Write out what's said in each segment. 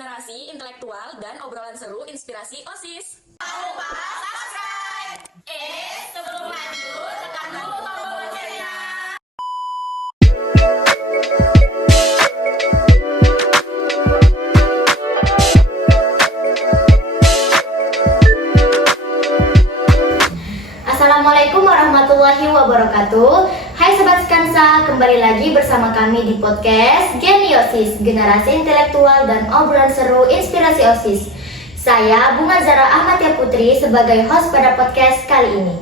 generasi intelektual dan obrolan seru inspirasi OSIS. Jangan lupa subscribe. Sebelum lanjut, tekan dulu tombol loncengnya. Assalamualaikum warahmatullahi wabarakatuh. Hai Sobat Skansa, kembali lagi bersama kami di podcast Geniosis, Generasi Intelektual dan Obrolan Seru Inspirasi OSIS. Saya Bunga Zara Ahmadiyah Putri sebagai host pada podcast kali ini.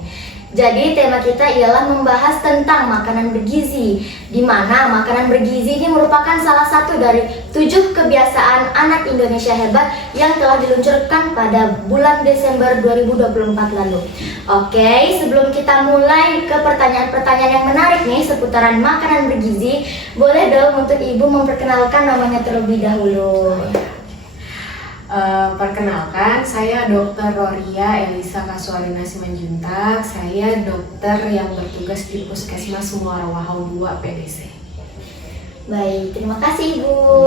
Jadi tema kita ialah membahas tentang makanan bergizi, di mana makanan bergizi ini merupakan salah satu dari 7 kebiasaan anak Indonesia hebat yang telah diluncurkan pada bulan Desember 2024 lalu. Oke, sebelum kita mulai ke pertanyaan-pertanyaan yang menarik nih seputaran makanan bergizi, boleh dong untuk Ibu memperkenalkan namanya terlebih dahulu. Perkenalkan, saya Dr. Roria Elisa Kasuarina Simanjuntak. Saya dokter yang bertugas di Puskesmas Muara Wahau 2 PDC. Baik, terima kasih Ibu.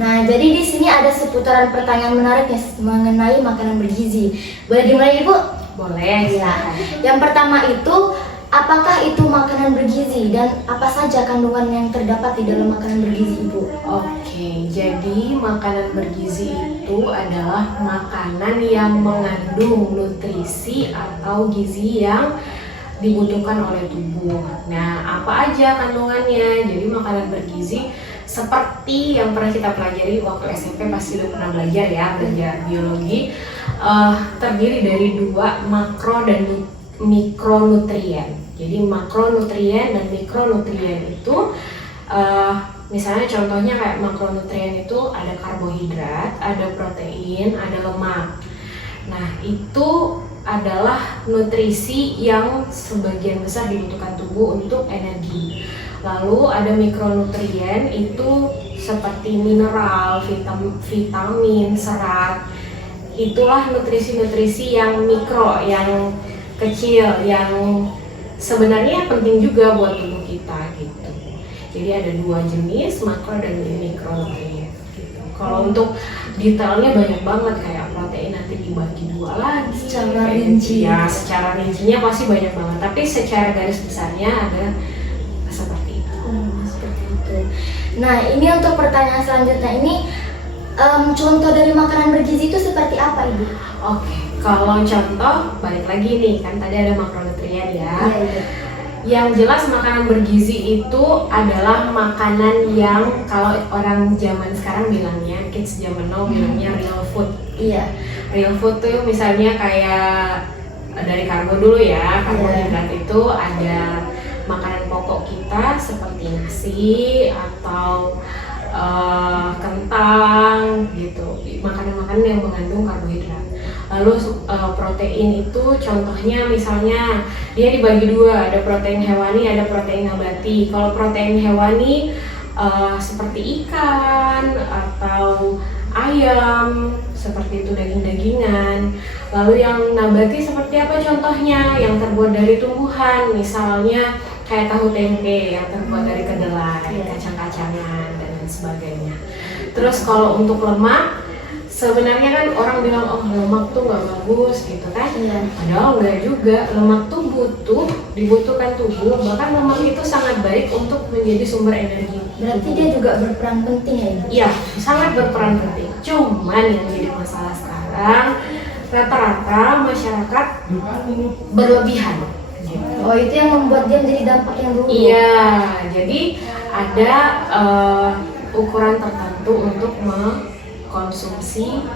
Nah, jadi di sini ada seputaran pertanyaan menarik nih mengenai makanan bergizi. Boleh dimulai Ibu? Boleh. Ya. Yang pertama itu, apakah itu makanan bergizi dan apa saja kandungan yang terdapat di dalam makanan bergizi Ibu? Oke, jadi makanan bergizi itu adalah makanan yang mengandung nutrisi atau gizi yang dibutuhkan oleh tubuh. Nah, apa aja kandungannya? Jadi makanan bergizi seperti yang pernah kita pelajari waktu SMP, pasti udah pernah belajar ya, belajar biologi, terdiri dari 2 makro dan mikronutrien. Jadi makronutrien dan mikronutrien itu misalnya contohnya kayak makronutrien itu ada karbohidrat, ada protein, ada lemak. Nah, itu adalah nutrisi yang sebagian besar dibutuhkan tubuh untuk energi. Lalu ada mikronutrien itu seperti mineral, vitamin, serat. Itulah nutrisi-nutrisi yang mikro, yang kecil, yang sebenarnya penting juga buat tubuh kita gitu. Jadi ada 2 jenis, makro dan mikronutrien gitu. Kalau untuk detailnya banyak banget, kayak protein nanti dibagi 2 lagi Secara rinci. ya, secara rincinya pasti banyak banget, tapi secara garis besarnya ada seperti itu. Seperti itu. Nah, ini untuk pertanyaan selanjutnya ini, contoh dari makanan bergizi itu seperti apa Ibu? Oke, kalau contoh balik lagi nih, kan tadi ada makronutrien ya. Iya. Yang jelas makanan bergizi itu adalah makanan yang kalau orang zaman sekarang bilangnya, kids zaman now bilangnya real food. Iya. Real food tuh misalnya kayak dari karbo dulu ya, karbohidrat itu ada makanan pokok kita seperti nasi atau kentang gitu, makanan-makanan yang mengandung karbohidrat. Lalu protein itu contohnya misalnya dia dibagi 2, ada protein hewani, ada protein nabati. Kalau protein hewani seperti ikan atau ayam, seperti itu daging-dagingan. Lalu yang nabati seperti apa contohnya? Yang terbuat dari tumbuhan, misalnya kayak tahu tempe yang terbuat dari kedelai, kacang-kacangan dan lain sebagainya. Terus kalau untuk lemak, sebenarnya kan orang bilang oh lemak tuh nggak bagus gitu kan? Padahal enggak juga. Lemak tuh dibutuhkan tubuh. Bahkan lemak itu sangat baik untuk menjadi sumber energi. Berarti dia juga berperan penting ya Ibu? Iya, sangat berperan penting. Cuman yang jadi masalah sekarang, rata-rata masyarakat berlebihan. Oh, itu yang membuat dia menjadi dampak yang buruk. Iya, jadi ada ukuran tertentu untuk mengkonsumsi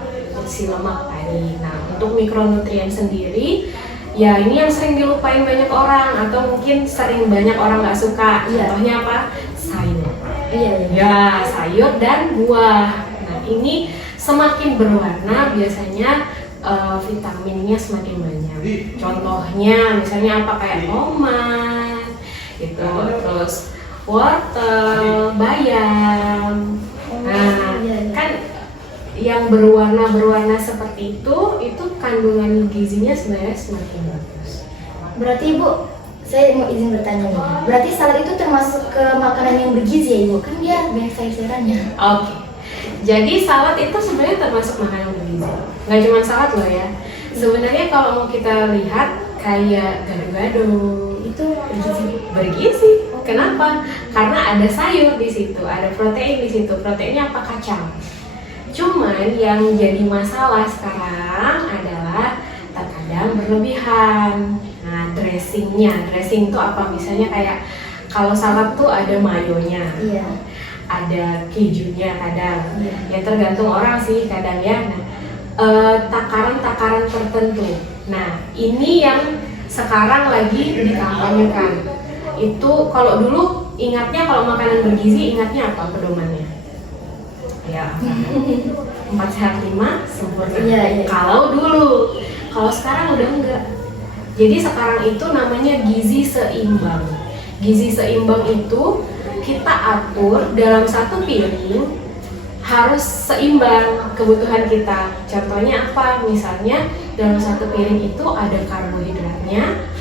si lemak tadi. Nah, untuk mikronutrien sendiri, ya ini yang sering dilupain banyak orang atau mungkin sering banyak orang nggak suka. Contohnya apa? Sayur. Iya. Ya, sayur dan buah. Nah, ini semakin berwarna biasanya vitaminnya semakin banyak. Contohnya misalnya apa, kayak tomat gitu, terus wortel, bayam. Nah, kan yang berwarna seperti itu kandungan gizinya sebenarnya semakin bagus. Berarti Ibu, saya mau izin bertanya nih. Berarti salad itu termasuk ke makanan yang bergizi ya Ibu? Kan dia banyak sayur-sayurannya. Oke. Jadi salad itu sebenarnya termasuk makanan bergizi. Nggak cuma salad loh ya. Sebenarnya kalau mau kita lihat kayak gado-gado itu bergizi. Kenapa? Karena ada sayur di situ, ada protein di situ. Proteinnya apa? Kacang. Cuman yang jadi masalah sekarang adalah terkadang berlebihan. Nah, dressing itu apa? Misalnya kayak kalau salad tuh ada mayonya, Iya. ada kejunya kadang. Iya. Ya tergantung orang sih kadang ya. Nah, takaran-takaran tertentu. Nah, ini yang sekarang lagi dikampanyekan. Itu kalau dulu ingatnya kalau makanan bergizi ingatnya apa pedomannya? Ya, 4 sehat 5 sempurna. Iya. Kalau dulu, kalau sekarang udah enggak. Jadi sekarang itu namanya gizi seimbang. Gizi seimbang itu kita atur dalam satu piring harus seimbang kebutuhan kita. Contohnya apa? Misalnya dalam satu piring itu ada karbohidratnya,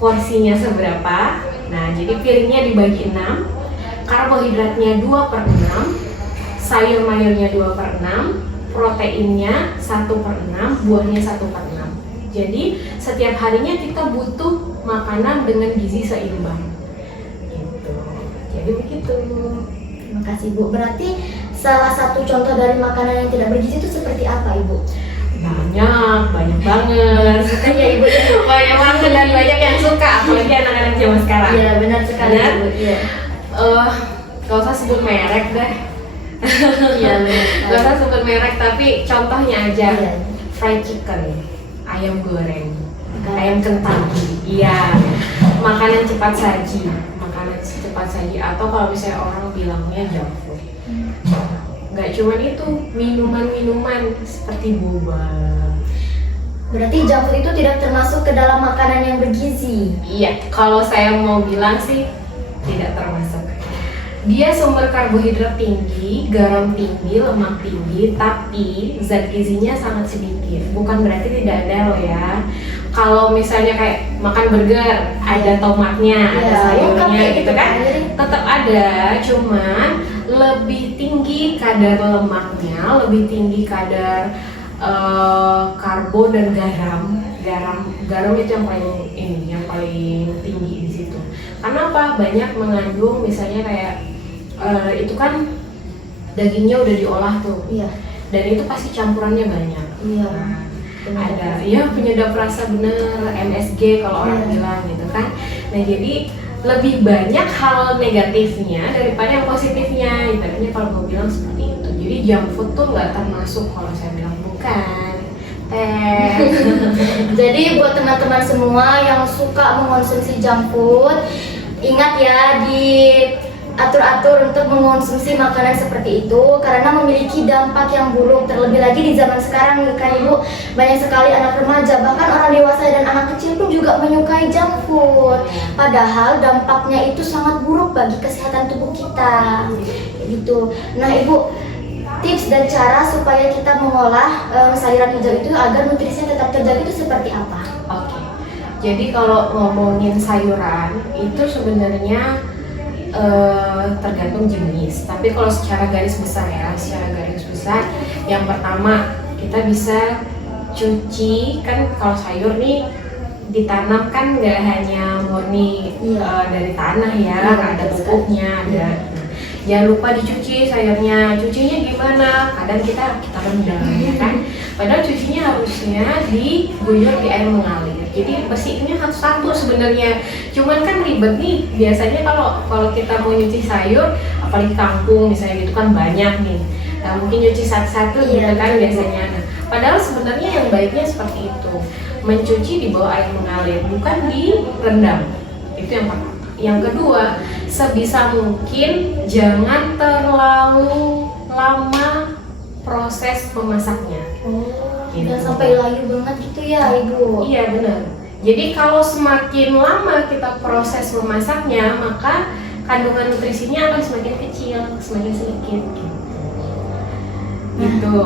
porsinya seberapa. Nah, jadi piringnya dibagi 6, karbohidratnya 2/6, sayur mayurnya 2/6, proteinnya 1/6, buahnya 1/6. Jadi setiap harinya kita butuh makanan dengan gizi seimbang. Gitu. Jadi begitu. Terima kasih Bu. Berarti salah satu contoh dari makanan yang tidak bergizi itu seperti apa Ibu? Banyak banget. Ya Ibu. Banyak banget dan banyak yang suka, apalagi anak-anak zaman sekarang. Iya benar sekali Benar? Ibu. Iya. Gak usah sebut merek deh. Iya benar. Gak usah sebut merek, tapi contohnya aja. Iya. Fried chicken, ayam goreng, ayam Kentucky. Iya. Makanan cepat saji, atau kalau misalnya orang bilangnya junk food. Nggak cuma itu, minuman-minuman seperti boba. Berarti junk food itu tidak termasuk ke dalam makanan yang bergizi. Iya, kalau saya mau bilang sih tidak termasuk. Dia sumber karbohidrat tinggi, garam tinggi, lemak tinggi, tapi zat gizinya sangat sedikit. Bukan berarti tidak ada loh ya. Kalau misalnya kayak makan burger, ada tomatnya, ada sayurnya gitu kan, tetap ada. Cuman lebih tinggi kadar lemaknya, lebih tinggi kadar karbo dan garam itu yang paling tinggi di situ. Karena apa? Banyak mengandung misalnya kayak itu kan dagingnya udah diolah tuh. Iya. Dan itu pasti campurannya banyak. Iya. Ada ya penyedap rasa bener, MSG kalau orang bilang gitu kan. Nah, jadi lebih banyak hal negatifnya daripada yang positifnya. Ibaratnya kalau gue bilang seperti itu. Jadi junk food tuh nggak termasuk kalau saya bilang bukan. Jadi buat teman-teman semua yang suka mengonsumsi junk food, ingat ya atur-atur untuk mengonsumsi makanan seperti itu karena memiliki dampak yang buruk. Terlebih lagi di zaman sekarang kan Ibu, banyak sekali anak remaja bahkan orang dewasa dan anak kecil pun juga menyukai junk food. Padahal dampaknya itu sangat buruk bagi kesehatan tubuh kita. Gitu. Nah Ibu, tips dan cara supaya kita mengolah sayuran hijau itu agar nutrisinya tetap terjaga itu seperti apa? Oke. Jadi kalau ngomongin sayuran itu sebenarnya tergantung jenis. Tapi kalau secara garis besar yang pertama kita bisa cuci kan. Kalau sayur nih ditanam kan nggak hanya murni dari tanah ya, ada pupuknya, ada. Jangan lupa dicuci sayurnya. Cucinya gimana? Kadang kita rendam ya kan. Padahal cucinya harusnya diguyur di air mengalir. Jadi bersihnya satu sebenarnya. Cuman kan ribet nih. Biasanya kalau kita mau nyuci sayur, apalagi kangkung misalnya gitu kan banyak nih. Nah, mungkin nyuci satu-satu gitu kan biasanya. Nah, padahal sebenarnya yang baiknya seperti itu. Mencuci di bawah air mengalir, bukan direndam. Itu yang pertama. Yang kedua, sebisa mungkin jangan terlalu lama proses memasaknya. Jangan sampai layu banget gitu ya Ibu. Iya benar. Jadi kalau semakin lama kita proses memasaknya, maka kandungan nutrisinya akan semakin kecil, semakin sedikit. Gitu.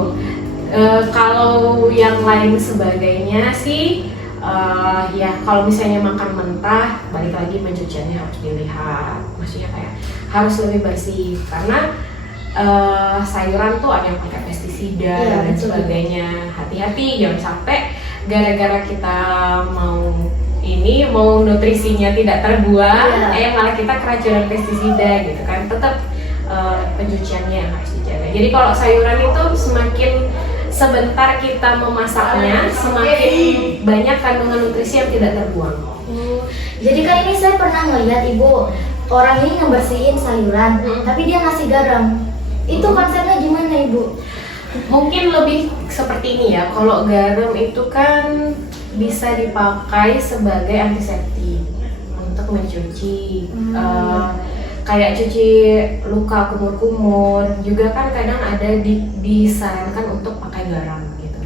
Kalau yang lain sebagainya sih, ya kalau misalnya makan mentah, balik lagi pencuciannya harus dilihat. Maksudnya kayak harus lebih bersih karena sayuran tuh ada yang pakai pestisida Iya, dan betul. sebagainya. Hati-hati jangan sampai gara-gara kita mau nutrisinya tidak terbuang, Iya. malah kita keracunan pestisida gitu kan. Tetap pencuciannya yang harus dijaga. Jadi kalau sayuran itu semakin sebentar kita memasaknya, semakin banyak kandungan nutrisi yang tidak terbuang. Jadi kan ini saya pernah melihat ibu, orang ini ngebersihin sayuran, tapi dia ngasih garam. Itu konsepnya gimana ibu? Mungkin lebih seperti ini ya. Kalau garam itu kan bisa dipakai sebagai antiseptik untuk mencuci. Kayak cuci luka kumur-kumur juga kan kadang ada disarankan untuk pakai garam gitu.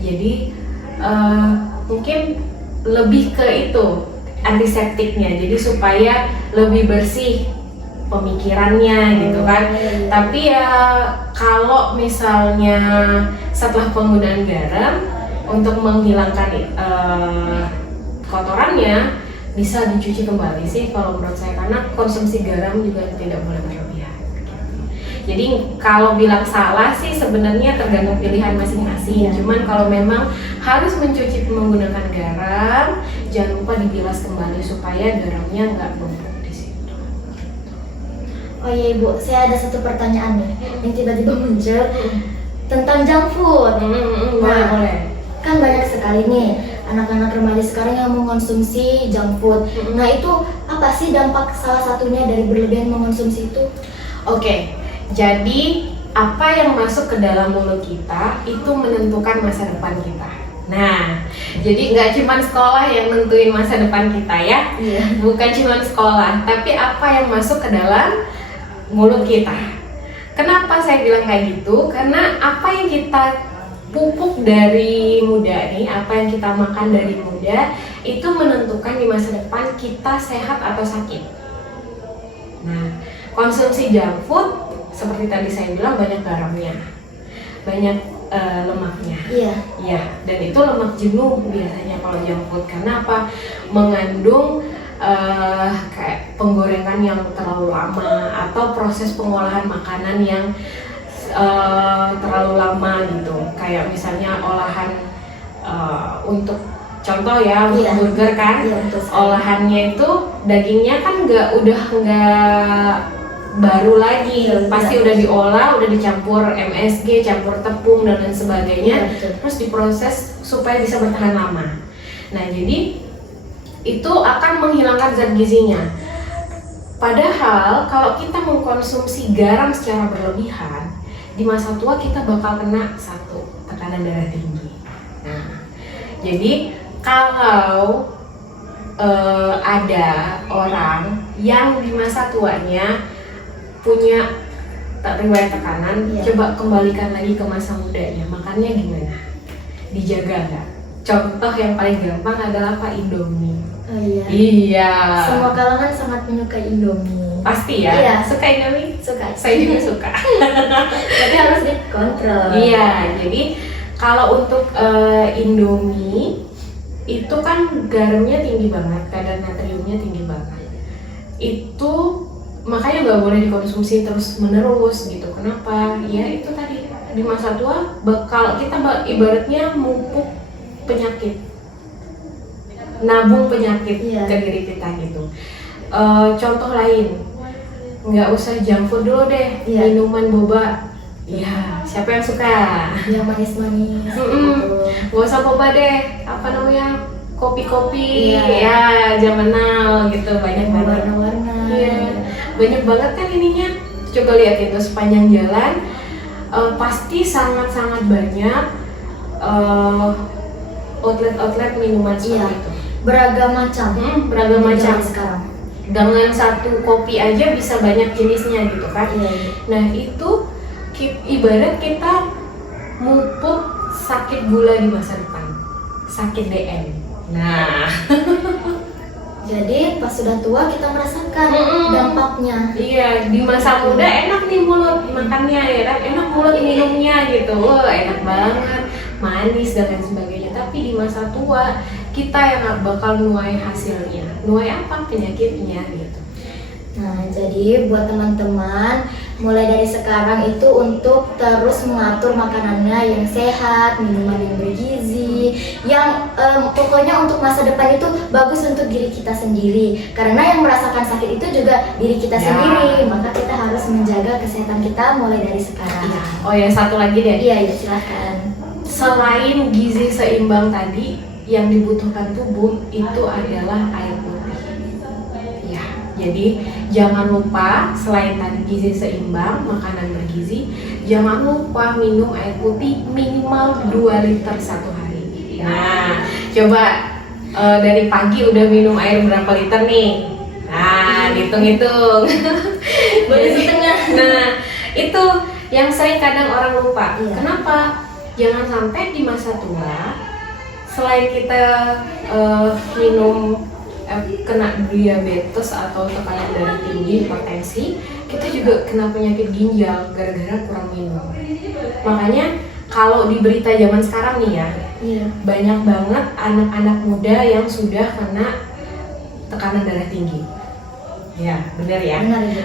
Jadi mungkin lebih ke itu antiseptiknya, jadi supaya lebih bersih pemikirannya gitu kan. Tapi ya kalau misalnya setelah penggunaan garam untuk menghilangkan kotorannya, bisa dicuci kembali sih kalau menurut saya, karena konsumsi garam juga tidak boleh berlebihan. Jadi kalau bilang salah sih sebenarnya tergantung pilihan masing-masing. Cuman kalau memang harus mencuci menggunakan garam, jangan lupa dibilas kembali supaya garamnya nggak numpuk di situ. Oh iya ibu, saya ada satu pertanyaan nih yang tiba-tiba muncul tentang junk food. Boleh. Kan banyak sekali nih anak-anak remaja sekarang yang mengonsumsi junk food. Nah itu apa sih dampak salah satunya dari berlebihan mengonsumsi itu? Oke, jadi apa yang masuk ke dalam mulut kita itu menentukan masa depan kita. Nah, jadi nggak cuma sekolah yang nentuin masa depan kita ya, bukan cuma sekolah, tapi apa yang masuk ke dalam mulut kita. Kenapa saya bilang kayak gitu? Karena apa yang kita pupuk dari muda nih, apa yang kita makan dari muda itu menentukan di masa depan kita sehat atau sakit. Nah, konsumsi junk food seperti tadi saya bilang banyak garamnya, banyak lemaknya. Iya, dan itu lemak jenuh biasanya kalau junk food. Karena apa? Mengandung kayak penggorengan yang terlalu lama atau proses pengolahan makanan yang terlalu lama gitu. Kayak misalnya olahan untuk contoh ya, burger kan, olahannya itu dagingnya kan udah nggak baru lagi, pasti udah diolah, udah dicampur MSG, campur tepung dan lain sebagainya, terus diproses supaya bisa bertahan lama. Nah jadi itu akan menghilangkan zat gizinya. Padahal kalau kita mengkonsumsi garam secara berlebihan, di masa tua kita bakal kena satu, tekanan darah tinggi. Nah, jadi kalau ada orang yang di masa tuanya punya riwayat tekanan, coba kembalikan lagi ke masa mudanya. Makannya gimana? Dijaga nggak? Contoh yang paling gampang adalah apa? Indomie. Oh iya. Iya. Semua kalangan sangat menyukai Indomie. Pasti ya? Iya. Suka Indomie? Suka. Saya juga suka. Tapi harus dikontrol. Iya, jadi kalau untuk Indomie itu kan garamnya tinggi banget, kadar natriumnya tinggi banget. Itu makanya nggak boleh dikonsumsi terus menerus gitu. Kenapa? Ya itu tadi, di masa tua bakal kita ibaratnya mupuk penyakit, nabung penyakit ke diri kita gitu. Contoh lain, nggak usah junk food dulu deh, minuman boba. Iya, siapa yang suka? Yang manis-manis. Gak usah boba deh, apa namanya, kopi-kopi, ya zaman now gitu, banyak banget. Warna-warna. Iya, banyak banget kan ininya. Coba lihat itu sepanjang jalan, pasti sangat-sangat banyak outlet-outlet minuman seperti itu. Beragam macam. Beragam macam sekarang. Dengan satu kopi aja bisa banyak jenisnya gitu kan. Nah itu ibarat kita mupuk sakit gula di masa depan, sakit DM. Nah jadi pas sudah tua kita merasakan dampaknya. iya, di masa muda enak nih mulut makannya ya kan, enak mulut minumnya gitu, wah enak banget, manis dan lain sebagainya. Tapi di masa tua kita yang bakal nuai hasilnya, nuai apa? Penyakitnya gitu. Nah, jadi buat teman-teman mulai dari sekarang itu untuk terus mengatur makanannya yang sehat, minuman yang bergizi, yang pokoknya untuk masa depan itu bagus untuk diri kita sendiri. Karena yang merasakan sakit itu juga diri kita sendiri, maka kita harus menjaga kesehatan kita mulai dari sekarang. Oh ya, satu lagi deh. Iya, silakan. Selain gizi seimbang tadi, yang dibutuhkan tubuh itu adalah air putih. Ya, jadi jangan lupa selain tadi gizi seimbang, makanan bergizi, jangan lupa minum air putih minimal 2 liter satu hari. Nah, coba dari pagi udah minum air berapa liter nih? Nah, hitung-hitung. Baru setengah. Nah, itu yang sering kadang orang lupa. Iya. Kenapa? Jangan sampai di masa tua, selain kita minum kena diabetes atau tekanan darah tinggi, hipertensi, kita juga kena penyakit ginjal gara-gara kurang minum. Makanya kalau di berita zaman sekarang nih ya, banyak banget anak-anak muda yang sudah kena tekanan darah tinggi. Ya, benar ya.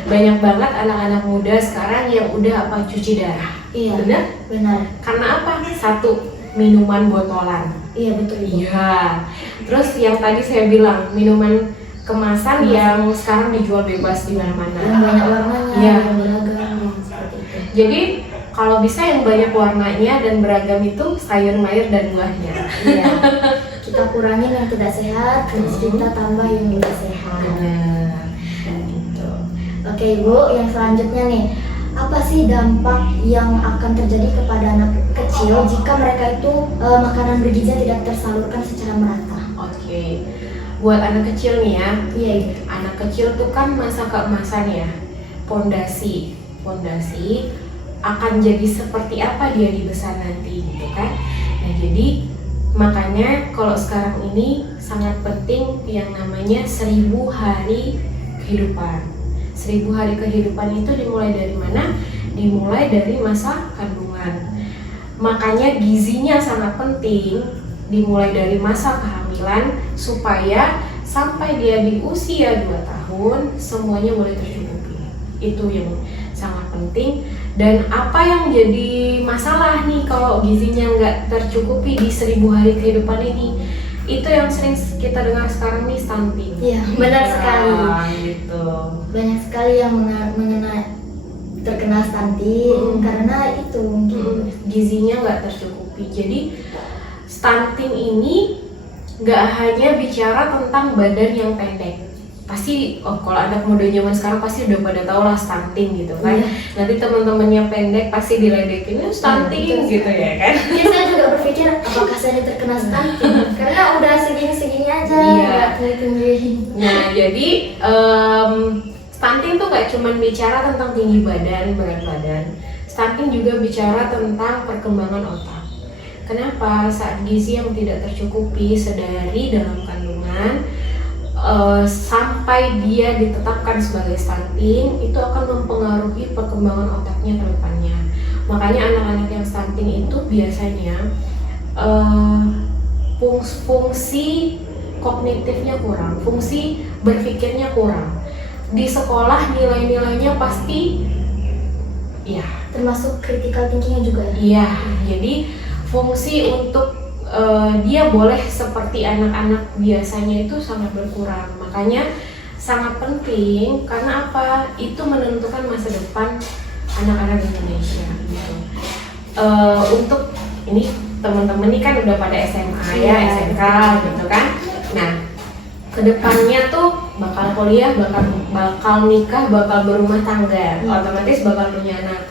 Banyak banget anak-anak muda sekarang yang udah apa, cuci darah. Iya. Benar? Karena apa? Satu, minuman botolan. Iya, betul. Iya. Terus yang tadi saya bilang, minuman kemasan yang sekarang dijual bebas di mana-mana. Yang banyak warnanya, Iya. yang beragam, seperti itu. Jadi kalau bisa yang banyak warnanya dan beragam itu sayur mayur dan buahnya. Iya. Kita kurangin yang tidak sehat, terus kita tambah yang lebih sehat. Benar. Gitu. Oke Ibu, yang selanjutnya nih, apa sih dampak yang akan terjadi kepada anak kecil jika mereka itu makanan bergizi tidak tersalurkan secara merata? Oke. Buat anak kecil nih ya. Iya, Ibu. Anak kecil tuh kan masa keemasan ya. Pondasi akan jadi seperti apa dia di besar nanti gitu kan. Nah, jadi makanya kalau sekarang ini sangat penting yang namanya 1000 hari kehidupan. 1000 hari kehidupan itu dimulai dari mana? Dimulai dari masa kandungan. Makanya gizinya sangat penting dimulai dari masa kehamilan supaya sampai dia di usia 2 tahun semuanya mulai tercukupi. Itu yang sangat penting. Dan apa yang jadi masalah nih kalau gizinya nggak tercukupi di 1000 hari kehidupan ini? Itu yang sering kita dengar sekarang nih, stunting. Iya, benar sekali. Gitu. Banyak sekali yang terkena stunting karena itu mungkin. Gizinya nggak tercukupi. Jadi stunting ini nggak hanya bicara tentang badan yang pendek. Pasti kalau anak muda zaman sekarang pasti udah pada tahu lah stunting gitu kan. Nanti teman-temannya pendek pasti diledekin stunting gitu ya kan. Ya, saya juga berpikir apakah saya terkena stunting karena udah segini-segini aja. Iya. Tinggi. Nah, jadi stunting tuh gak cuma bicara tentang tinggi badan, berat badan. Stunting juga bicara tentang perkembangan otak. Kenapa? Saat gizi yang tidak tercukupi sedari dalam kandungan sampai dia ditetapkan sebagai stunting, itu akan mempengaruhi perkembangan otaknya ke depannya. Makanya anak-anak yang stunting itu biasanya fungsi kognitifnya kurang, fungsi berpikirnya kurang. Di sekolah nilai-nilainya pasti ya, Termasuk critical thinking-nya juga ya. iya. Jadi fungsi untuk dia boleh seperti anak-anak biasanya itu sangat berkurang. Makanya sangat penting karena apa? Itu menentukan masa depan anak-anak Indonesia gitu. Untuk ini teman-teman ini kan udah pada SMA ya, SMK gitu kan. Nah, kedepannya tuh bakal kuliah, bakal nikah, bakal berumah tangga, otomatis bakal punya anak.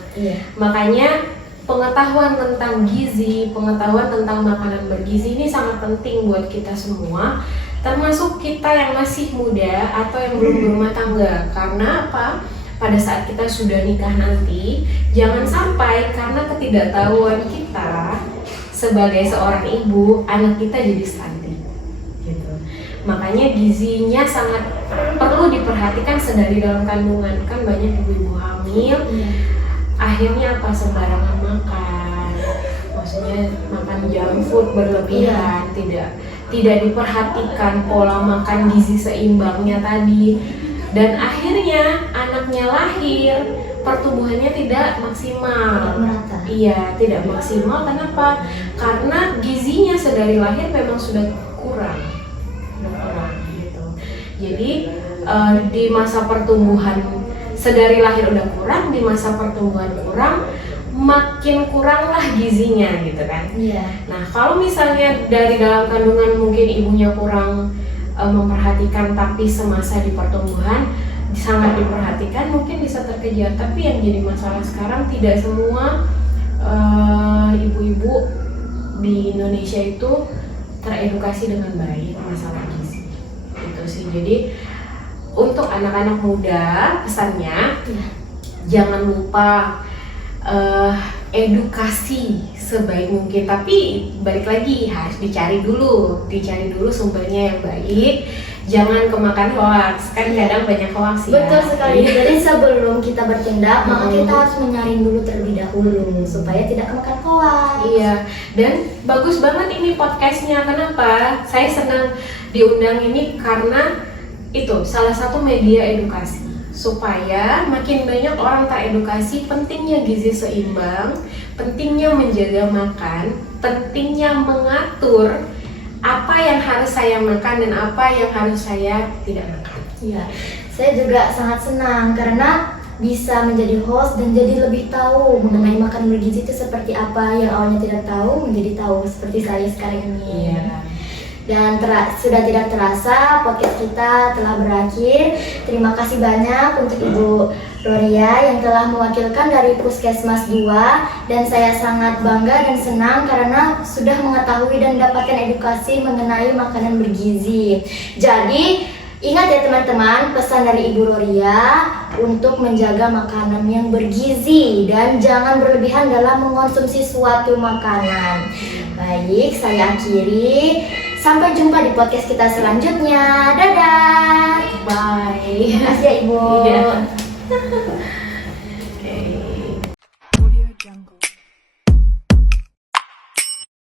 Makanya pengetahuan tentang gizi, pengetahuan tentang makanan bergizi ini sangat penting buat kita semua, termasuk kita yang masih muda atau yang belum berumah tangga. Karena apa? Pada saat kita sudah nikah nanti, jangan sampai karena ketidaktahuan kita sebagai seorang ibu, anak kita jadi stunting gitu. Makanya gizinya sangat perlu diperhatikan sedari dalam kandungan. Kan banyak ibu-ibu hamil akhirnya apa, sembarangan makan, maksudnya makan junk food berlebihan, tidak diperhatikan pola makan gizi seimbangnya tadi, dan akhirnya anaknya lahir pertumbuhannya tidak maksimal. Tidak merata. Iya, tidak maksimal. Kenapa? Karena gizinya sedari lahir memang sudah kurang gitu. Jadi di masa pertumbuhan sedari lahir udah kurang, di masa pertumbuhan kurang, makin kuranglah gizinya gitu kan. Iya. Nah, kalau misalnya dari dalam kandungan mungkin ibunya kurang memperhatikan, tapi semasa di pertumbuhan sangat diperhatikan, mungkin bisa terkejar. Tapi yang jadi masalah sekarang tidak semua ibu-ibu di Indonesia itu teredukasi dengan baik masalah gizi. Itu sih. Jadi untuk anak-anak muda pesannya, jangan lupa edukasi sebaik mungkin, tapi balik lagi harus dicari dulu sumbernya yang baik, jangan kemakan hoax, kan kadang banyak hoax ya. Betul sekali. Jadi sebelum kita bertindak, maka kita harus menyaring dulu terlebih dahulu supaya tidak kemakan hoax. Iya, dan bagus banget ini podcastnya. Kenapa? Saya senang diundang ini karena itu salah satu media edukasi, supaya makin banyak orang teredukasi pentingnya gizi seimbang, pentingnya menjaga makan, pentingnya mengatur apa yang harus saya makan dan apa yang harus saya tidak makan. Iya, saya juga sangat senang karena bisa menjadi host dan jadi lebih tahu mengenai makanan bergizi itu seperti apa, yang awalnya tidak tahu menjadi tahu seperti saya sekarang ini. Iya. Dan sudah tidak terasa podcast kita telah berakhir. Terima kasih banyak untuk Ibu Roria yang telah mewakilkan dari Puskesmas 2, dan saya sangat bangga dan senang karena sudah mengetahui dan mendapatkan edukasi mengenai makanan bergizi. Jadi ingat ya teman-teman, pesan dari Ibu Roria untuk menjaga makanan yang bergizi dan jangan berlebihan dalam mengonsumsi suatu makanan. Baik, saya akhiri. Sampai jumpa di podcast kita selanjutnya. Dadah. Bye. Terima kasih ya Ibu. Iya.